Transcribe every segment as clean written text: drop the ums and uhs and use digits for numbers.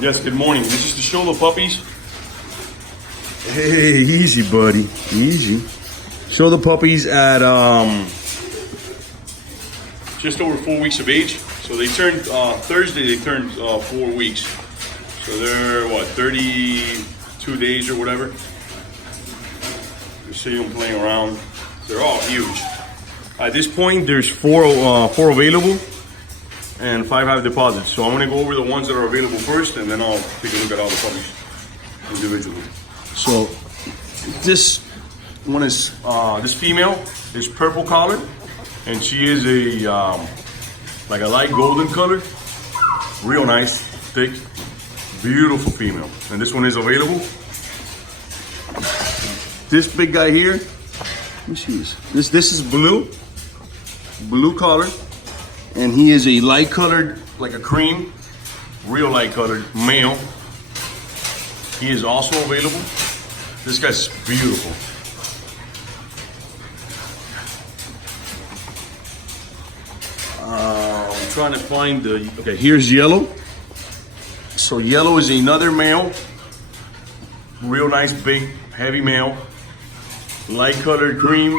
Yes, good morning. This is to show the puppies. Hey, easy, buddy. Easy. Show the puppies at Just over 4 weeks of age. So they turned Thursday. They turned 4 weeks. So they're what, 32 days or whatever. You see them playing around. They're all huge. At this point, there's four available and 5 have deposits. So I'm gonna go over the ones that are available first, and then I'll take a look at all the puppies individually. So this one is this female is purple collar, and she is a like a light golden color, real nice, thick, beautiful female. And this one is available. This big guy here, let me see this. This is blue collar, and he is a light colored, like a cream, real light colored male. He is also available. This guy's beautiful. I'm trying to find the, okay, here's yellow. So yellow is another male, real nice, big, heavy male. Light colored cream,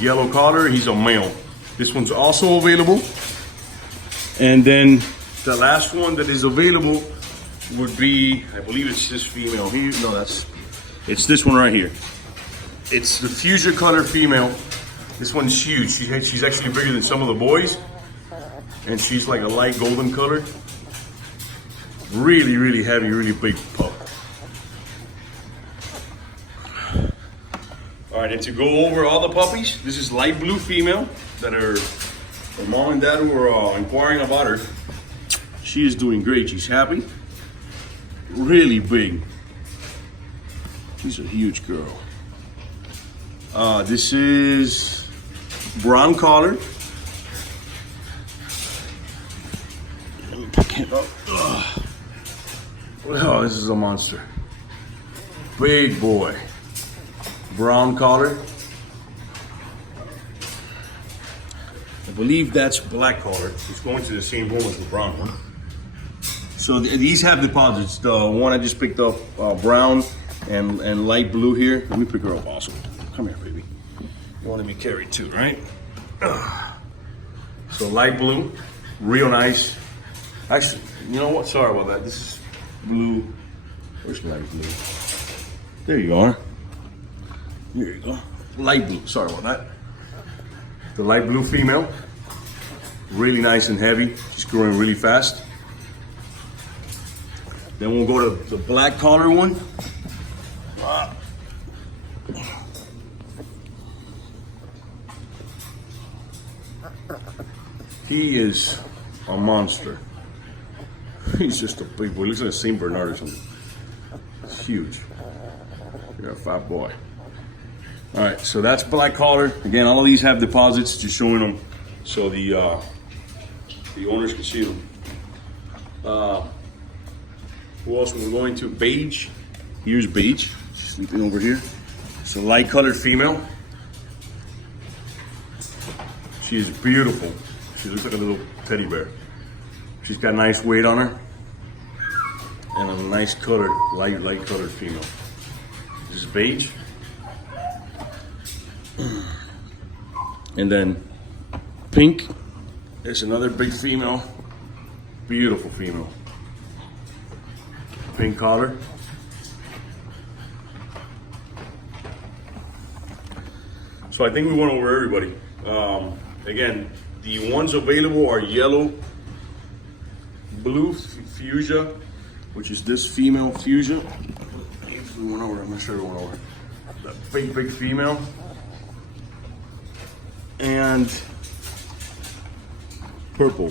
yellow collar, he's a male. This one's also available. And then the last one that is available would be, I believe it's this female here. No, it's this one right here. It's the fuchsia color female. This one's huge. She's actually bigger than some of the boys. And she's like a light golden color. Really, really heavy, really big pup. All right, and to go over all the puppies, this is light blue female that are her mom and dad were inquiring about her. She is doing great. She's happy. Really big. She's a huge girl. This is brown collar. Let me pick it up. Oh, this is a monster. Big boy. Brown collar. I believe that's black collar. It's going to the same home as the brown one. So these have deposits. The one I just picked up, brown and light blue here. Let me pick her up also. Come here, baby. You want to be carried too, right? So light blue, real nice. Actually, you know what? Sorry about that. This is blue. Where's light blue? There you are. Here you go. Light blue. Sorry about that. The light blue female. Really nice and heavy. She's growing really fast. Then we'll go to the black collar one. He is a monster. He's just a big boy. He looks like a Saint Bernard or something. It's huge. You're a fat boy. All right, so that's black collar. Again, all of these have deposits, just showing them so the owners can see them. Who else we're going to? Beige. Here's Beige. She's sleeping over here. It's a light colored female. She is beautiful. She looks like a little teddy bear. She's got nice weight on her. And a nice colored, light colored female. This is Beige. And then pink is another big female, beautiful female. Pink collar. So I think we went over everybody. Again, the ones available are yellow, blue fuchsia, which is this female fuchsia. We went over, I'm not sure we went over. That big female. And purple,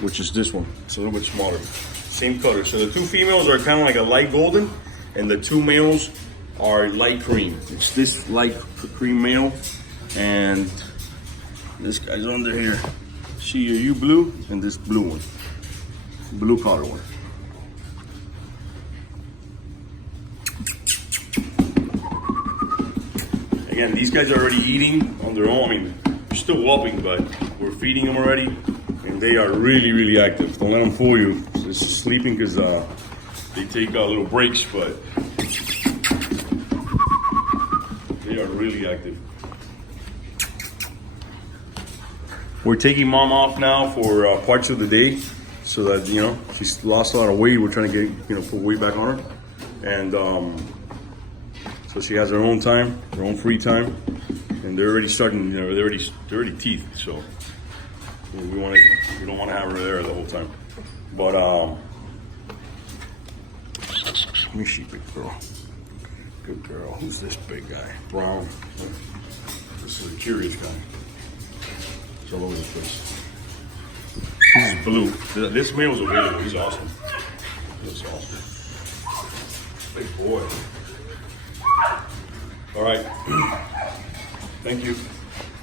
which is this one. It's a little bit smaller. Same color. So the two females are kind of like a light golden, and the two males are light cream. It's this light cream male, and this guy's under here. You blue, and this blue one. Blue collar one. Again, these guys are already eating on their own. I mean, they're still whopping, but we're feeding them already, and they are really, really active. Don't let them fool you. just sleeping because they take little breaks, but they are really active. We're taking mom off now for parts of the day, so that she's lost a lot of weight. We're trying to get put weight back on her, and so she has her own time, her own free time, and they're already starting. They're already teeth, so we don't want to have her there the whole time. But let me see, big girl. Good girl. Who's this big guy? Brown. This is a curious guy. It's all over the place. This is blue. This male's available. He's awesome. He's awesome. Big boy. All right. Thank you.